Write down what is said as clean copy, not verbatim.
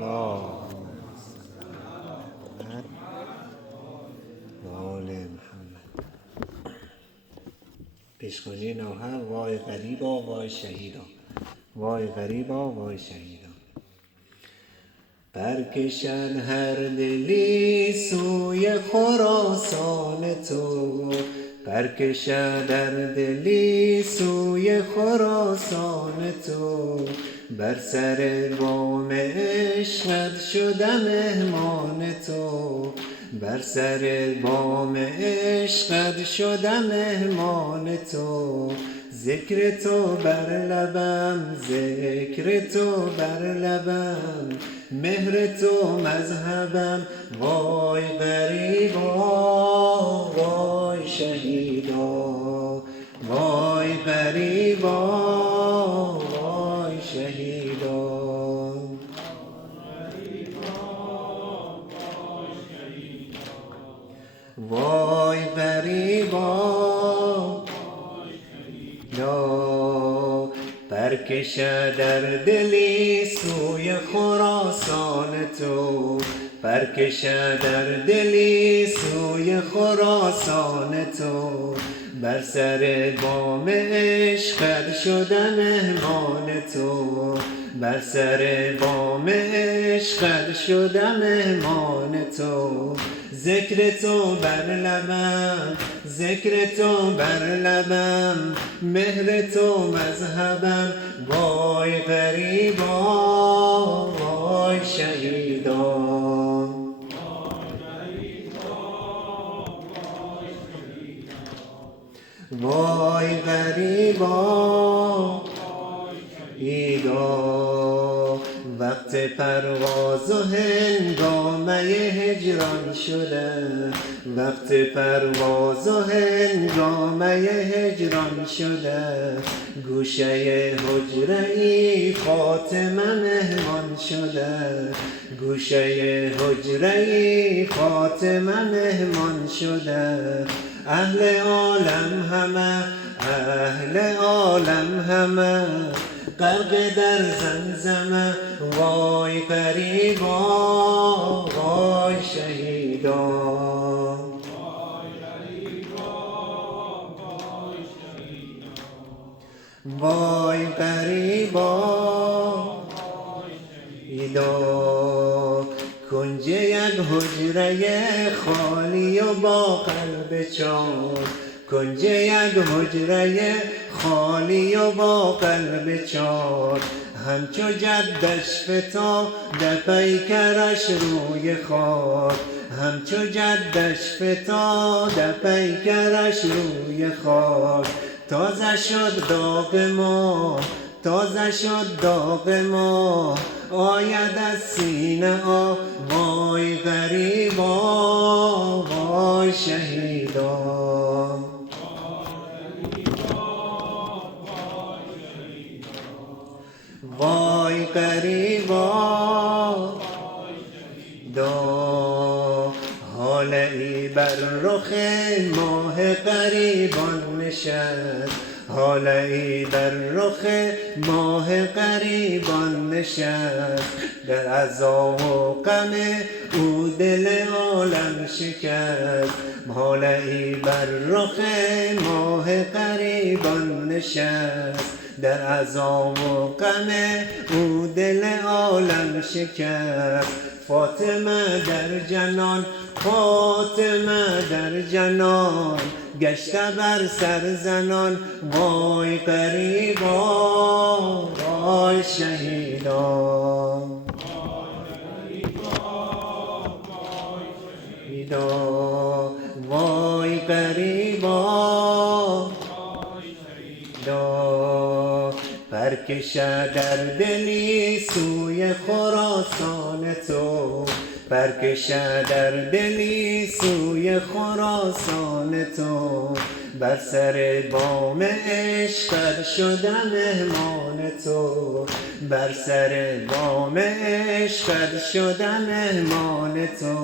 اللهم صل على آل محمد. پیشگویی نوحه. وای غریبا وای شهیدا، وای غریبا وای شهیدا. برکشد هر دلی سوی خراسان تو، برکشد هر دلی سوی خراسان تو. بر سر بام عشقت شدم مهمان تو، بر سر بام عشقت شدم مهمان تو. ذکر تو بر لبم، ذکر تو بر لبم، مهر تو مذهبم. وای غریبا وای شهیدا، وای غریبا وای شهیدا. وای غریبا برکشد در دلی سوی خراسان تو، برکشد در دلی سوی خراسان تو. بر سر بام عشقت شدم مهمان تو، بر سر بام عشقت شدم مهمان تو. ذکر تو بر لبم، ذکر تو بر لبم، مهر تو مذهبم. وای غریبا وای شهیدا، وای غریبا ایدا. وقت پرواز و هنگامه هجران شده، وقت پرواز و هنگامه هجران شده. گوشه حجره ای فاطمه مهمان شده، گوشه حجره ای فاطمه مهمان شده. اهل عالم همه، اهل عالم همه غرق در زمزمه. وای غریبا وای شهیدا، وای غریبا ایدا. کنج یک حجره خالی و با قلب چار، کنج یک حجره خالی و با قلب چار. همچو جدش فتاده پیکرش روی خاک، همچو جدش فتاده پیکرش روی خاک. تازه شد داغ ما، تازه شد داغ ما، آید از سینه آه. وای غریبا وای شهیدا، وای غریبا دا. حاله بر رخ ماه غریبان نشست، حاله بر رخ ماه غریبان نشست. در عزا و غم او دل عالم شکست، حاله بر رخ ماه غریبان نشست. در عزا و غم او دل عالم شکست. فاطمه در جنان، فاطمه در جنان، گشته بر سر زنان. وای غریبا وای شهیدا، وای غریبا دا. برکشد در دلی سوی خراسان تو، برکشد در دلی سوی خراسان تو. بر سر بام عشقت شدم مهمان تو، بر سر بام عشقت شدم مهمان تو.